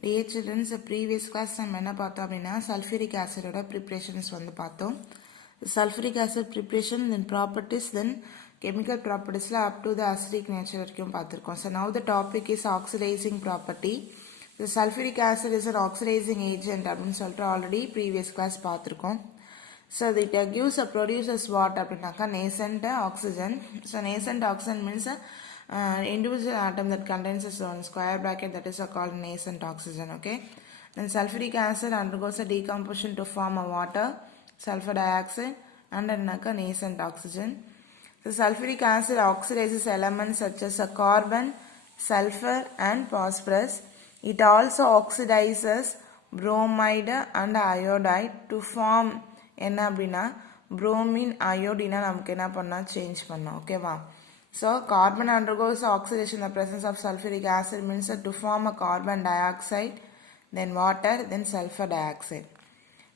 Dear children, the previous class நம்ம என்ன பார்த்தோம் அப்படின்னா sulfuric acid ஓட preparations வந்து பார்த்தோம். Sulfuric acid preparation, then properties, then chemical properties up to the acidic nature வரைக்கும் பார்த்திருக்கோம். So now the topic is oxidizing property. The sulfuric acid is an oxidizing agent அப்படின்னு சொல்லிட்டு already previous class பார்த்திருக்கோம். So it gives produces what அப்படின்னாக்கா nascent oxygen. So nascent oxygen means individual atom that contains one square bracket, that is called nascent oxygen. Okay, then sulfuric acid undergoes a decomposition to form a water, sulfur dioxide, and another nascent oxygen. The sulfuric acid oxidizes elements such as a carbon, sulfur, and phosphorus. It also oxidizes bromide and iodide to form என்ன அப்படின்னா bromine iodine நமக்கு என்ன பண்ணா சேஞ்ச் பண்ணோம். ஓகேவா? So carbon undergoes oxidation in the presence of sulfuric acid means to form a carbon dioxide, then water, then sulfur dioxide.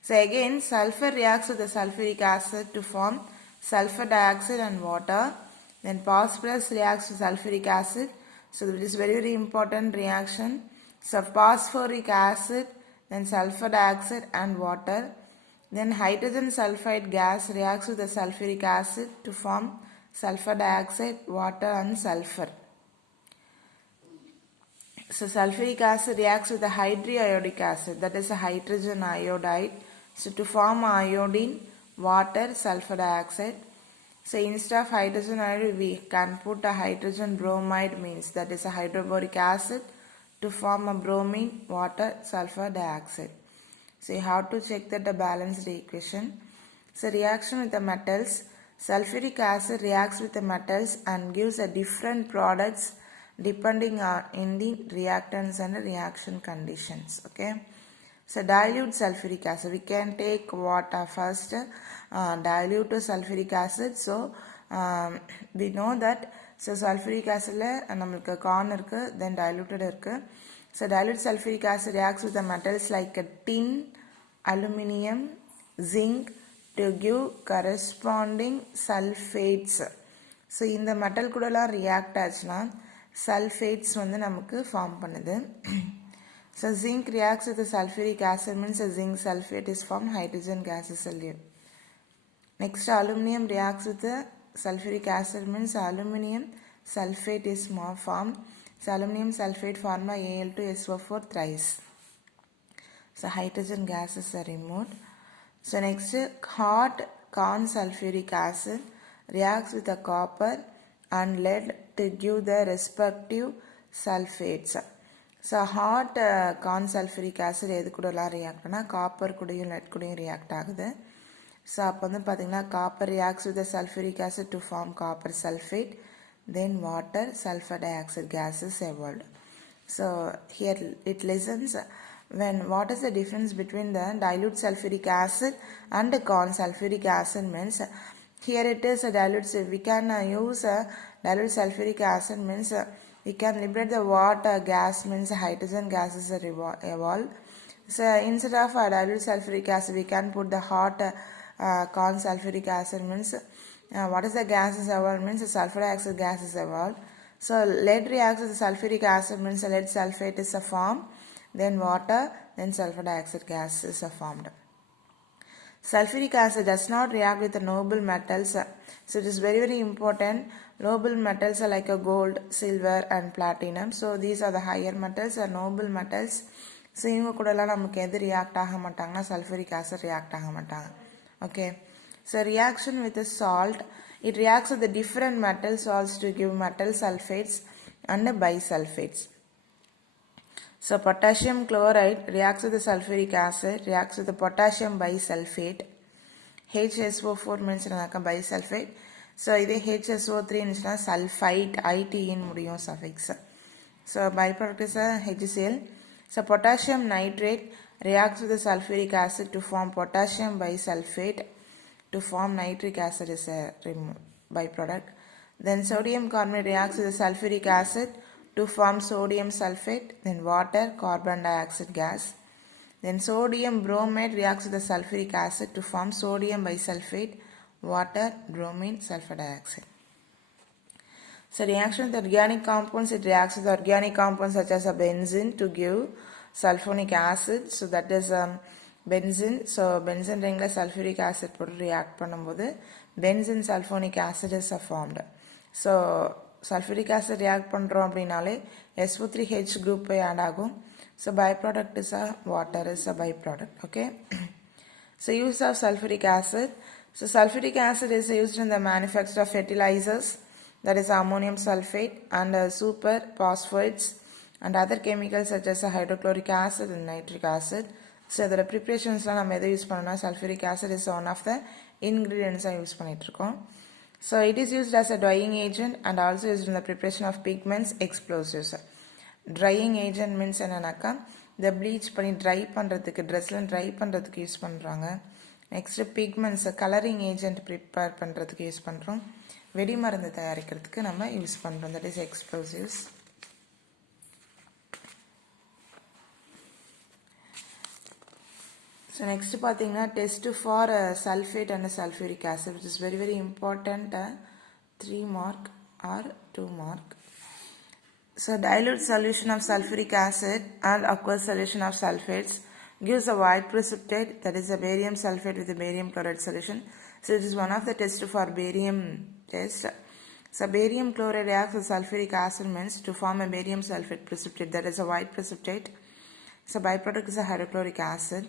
So again sulfur reacts with the sulfuric acid to form sulfur dioxide and water, then phosphorus reacts with sulfuric acid. So this is very very important reaction. So phosphoric acid, then sulfur dioxide and water, then hydrogen sulfide gas reacts with the sulfuric acid to form sulfur dioxide, water, and sulfur. So sulfuric acid reacts with the hydroiodic acid, that is a hydrogen iodide, so to form iodine, water, sulfur dioxide. So instead of hydrogen iodide we can put a hydrogen bromide, means that is a hydroboric acid, to form a bromine, water, sulfur dioxide. So you have to check that the balanced equation. So reaction with the metals, sulfuric acid reacts with the metals and gives a different products depending on in the reactants and reaction conditions. Okay, so dilute sulfuric acid, we can take water first, dilute sulfuric acid. So we know that so sulfuric acid la namakku corn irukku, then diluted irukku. So dilute sulfuric acid reacts with the metals like tin, aluminium, zinc to give corresponding sulfates. So in the metal கூடலாம் react ஆச்சுனா sulfates வந்து நமக்கு form பண்ணுது. So zinc reacts with the sulfuric acid means a zinc sulfate is formed, hydrogen gas is solute. Next aluminium reacts with the sulfuric acid means aluminium sulfate is formed. So aluminium sulfate form by Al2SO4 thrice. So hydrogen gases are removed. So next hot corn sulfuric acid reacts with the copper and lead to give the respective sulfates. So hot corn sulfuric acid எது கூடலாம் react பண்ணா காப்பர் கூடயும் lead கூடயும் react ஆகுது. So அப்போ வந்து பார்த்தீங்கன்னா copper reacts with the sulfuric acid to form copper sulfate, then water, sulfur dioxide gases evolved. So here it listens when what is the difference between the dilute sulfuric acid and the corn sulfuric acid means here it is a dilute, we can use dilute sulfuric acid means we can liberate the water gas means hydrogen gases are evolved. So instead of dilute sulfuric acid we can put the hot corn sulfuric acid means what is the gases evolved means sulfur dioxide gas is evolved. So lead reacts with sulfuric acid means lead sulfate is formed, then water, then sulfur dioxide gas is formed. Sulfuric acid does not react with the noble metals, so it is very very important. Noble metals are like a gold, silver, and platinum. So these are the higher metals or noble metals. So இவங்க கூடலாம் நமக்கு எது react ஆக மாட்டாங்கன்னா sulfuric acid react ஆக மாட்டாங்க. Okay, so reaction with the salt, it reacts with the different metal salts to give metal sulfates and bisulfates. So potassium chloride reacts with the sulfuric acid, reacts with the potassium bisulfate. HSO4 means bisulfate. So இதே HSO3 இருந்துச்சுன்னா sulfite, IT in முடியும் suffix. So byproduct is a HCl. So potassium nitrate reacts with the sulfuric acid to form potassium bisulfate, to form nitric acid is a byproduct. Then sodium carbonate reacts with the sulfuric acid to form sodium sulfate, then water, carbon dioxide gas. Then sodium bromide reacts with the sulfuric acid to form sodium bisulfate, water, bromine, sulfur dioxide. So reaction with organic compounds, it reacts with organic compounds such as a benzene to give sulfonic acid. So that is benzene. So benzene ringல sulfuric acid போட்டு react பண்ணும்போது benzene sulfonic acid is formed. So sulfuric acid react பண்ணுறோம் அப்படின்னாலே SO3H group add ஆகும். So byproduct is a water is a byproduct. Okay. So use of sulfuric acid. So sulfuric acid is used in the manufacture of fertilizers, that is ammonium sulfate, and super phosphates and other chemicals such as hydrochloric acid and nitric acid. So the preparations la நம்ம எதை யூஸ் பண்ணோம்னா sulfuric acid is one of the ingredients use பண்ணிட்டு இருக்கோம். So it is used as a drying agent and also used in the preparation of pigments, explosives. Drying agent means என்னன்னாக்கா இந்த ப்ளீச் பண்ணி ட்ரை பண்ணுறதுக்கு ட்ரெஸ்லாம் ட்ரை பண்ணுறதுக்கு யூஸ் பண்ணுறாங்க. Next pigments colouring agent prepare பண்ணுறதுக்கு யூஸ் பண்ணுறோம். வெடி மருந்து தயாரிக்கிறதுக்கு நம்ம யூஸ் பண்ணுறோம், that is explosives. So next பார்த்தீங்கன்னா test for sulphate and sulphuric acid, which is very very important, 3 mark or 2 mark. So dilute solution of sulfuric acid and aqueous solution of sulfates gives a white precipitate, that is a barium sulfate with a barium chloride solution. So it is one of the tests for barium test. So barium chloride reacts with sulfuric acid means to form a barium sulfate precipitate, that is a white precipitate. So byproduct is a hydrochloric acid.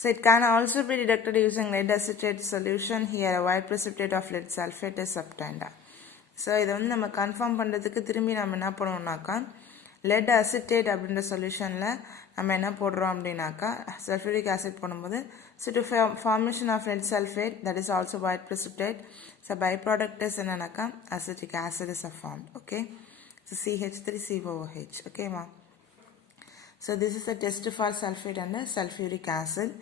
So it can also be detected using lead acetate solution. Here a white precipitate of lead sulfate is obtained. So இதை வந்து நம்ம கன்ஃபார்ம் பண்ணுறதுக்கு திரும்பி நம்ம என்ன பண்ணுவோம்னாக்கா let acetate அப்படின்ற சொல்யூஷனில் நம்ம என்ன போடுறோம் அப்படின்னாக்கா சல்ஃபூரிக் ஆசிட் போடும்போது so to formation of lead sulphate, that is also white precipitate. So by product is என்னன்னாக்கா acetic acid is form. Okay, so CH3COOH. ஓகேவா? So this is the test for sulphate and sulphuric acid.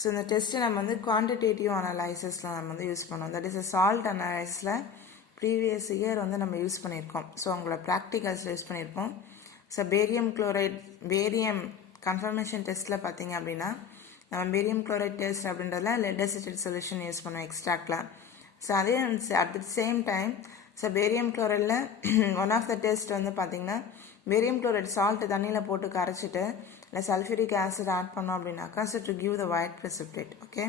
So இந்த test நம்ம வந்து quantitative அனலைசிஸில் நம்ம வந்து use பண்ணுவோம், that is salt அனலைஸில் ப்ரீவியஸ் இயர் வந்து நம்ம யூஸ் பண்ணியிருக்கோம். ஸோ உங்களை ப்ராக்டிகல்ஸில் யூஸ் பண்ணியிருப்போம். So barium chloride barium confirmation டெஸ்ட்டில் பார்த்தீங்க அப்படின்னா நம்ம பேரியம் குளோரைட் டெஸ்ட் அப்படின்றதுல லெட் அசிட்டேட் சொல்யூஷன் யூஸ் பண்ணுவோம் எக்ஸ்ட்ராக்டில். ஸோ அதே at the same time so barium குளோரைடில் ஒன் ஆஃப் த டெஸ்ட் வந்து பார்த்தீங்கன்னா பேரியம் குளோரைட் சால்ட்டு தண்ணியில் போட்டு கரைச்சிட்டு இல்லை சல்ஃபூரிக் ஆசிட் ஆட் பண்ணோம் அப்படின்னாக்கா so to give the white precipitate. Okay,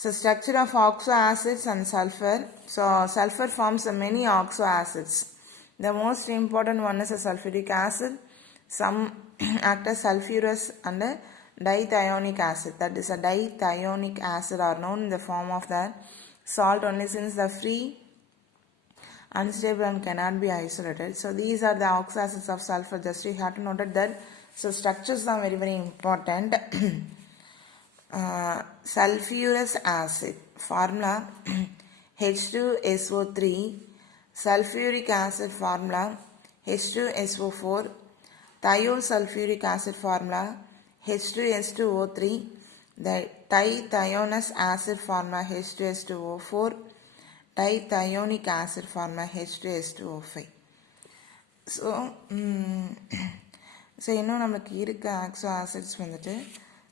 so structure of oxo acids and sulfur. So sulfur forms many oxo acids. The most important one is a sulfuric acid. Some act as sulfurous and dithionic acid. That is a dithionic acid are known in the form of the salt only since the free, unstable and cannot be isolated. So these are the oxo acids of sulfur. Just you have to note that. So structures are very very important. Sulfurous acid formula H2SO3, sulfuric acid formula H2SO4, thiosulfuric acid formula H2S2O3, the dithionous acid formula H2S2O4, dithionic acid formula H2S2O5. So இன்னும் நமக்கு இருக்க ஆக்ஸோ ஆசிட்ஸ் வந்துட்டு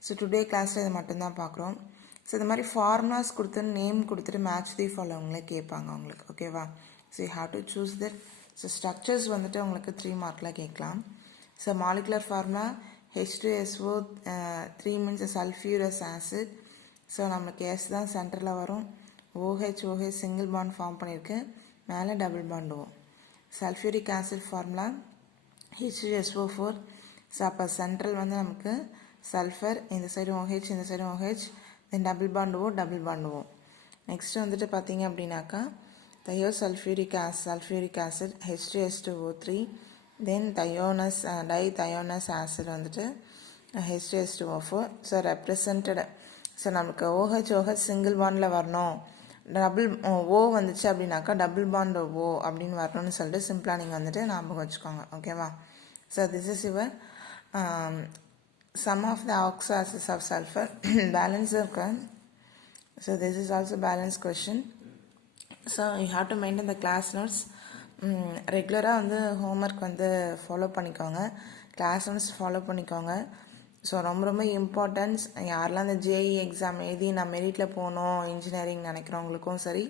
so today கிளாஸில் இது மட்டும்தான் பார்க்குறோம். ஸோ இது மாதிரி ஃபார்முலாஸ் கொடுத்து நேம் கொடுத்துட்டு மேட்ச் தி ஃபாலோவங்களே கேட்பாங்க உங்களுக்கு. ஓகேவா? So you have to choose that. So structures வந்துட்டு உங்களுக்கு 3 மார்க்கில் கேட்கலாம். So molecular formula H2SO3 means sulphurous acid. So நமக்கு எஸ் தான் சென்டரில் வரும். OH சிங்கிள் பாண்ட் ஃபார்ம் பண்ணியிருக்கு, மேலே double bond O. Sulphuric acid formula H2SO4. So அப்போ சென்ட்ரல் வந்து நமக்கு சல்ஃபர், இந்த சைடு OH, இந்த side OH, then double bond O, double bond O. Next வந்துட்டு பார்த்தீங்க அப்படின்னாக்கா தயோசல்ஃபியூரிக் ஆசிட் H2S2O3, தென் dithiionous ஆசிட் வந்துட்டு H2S2O4. So represented. ஸோ நமக்கு OH சிங்கிள் பாண்டில் வரணும், டபுள் ஓ வந்துச்சு அப்படின்னாக்கா டபுள் பாண்ட் ஓ அப்படின்னு வரணும்னு சொல்லிட்டு சிம்பிளாக நீங்கள் வந்துட்டு ஞாபகம் வச்சுக்கோங்க. ஓகேவா? So this is your sum of the oxo acids of sulfur. Balance இருக்கு. So this is also balance question. So you have to maintain the class notes. ரெகுலராக வந்து ஹோம்ஒர்க் வந்து ஃபாலோ பண்ணிக்கோங்க, கிளாஸ் நோட்ஸ் ஃபாலோ பண்ணிக்கோங்க. ஸோ ரொம்ப ரொம்ப இம்பார்ட்டன்ஸ். யாரெல்லாம் இந்த JEE எக்ஸாம் எழுதி நான் மெரிட்டில் போகணும் இன்ஜினியரிங் நினைக்கிறவங்களுக்கும் சரி,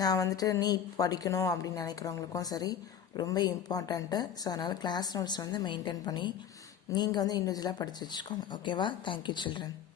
நான் வந்துட்டு நீட் படிக்கணும் அப்படின்னு நினைக்கிறவங்களுக்கும் சரி ரொம்ப இம்பார்ட்டண்ட்டு. ஸோ அதனால் கிளாஸ் நோட்ஸ் வந்து மெயின்டைன் பண்ணி நீங்கள் வந்து இண்டிவிஜுவலாக படித்து வச்சுக்கோங்க. ஓகேவா? Thank you children.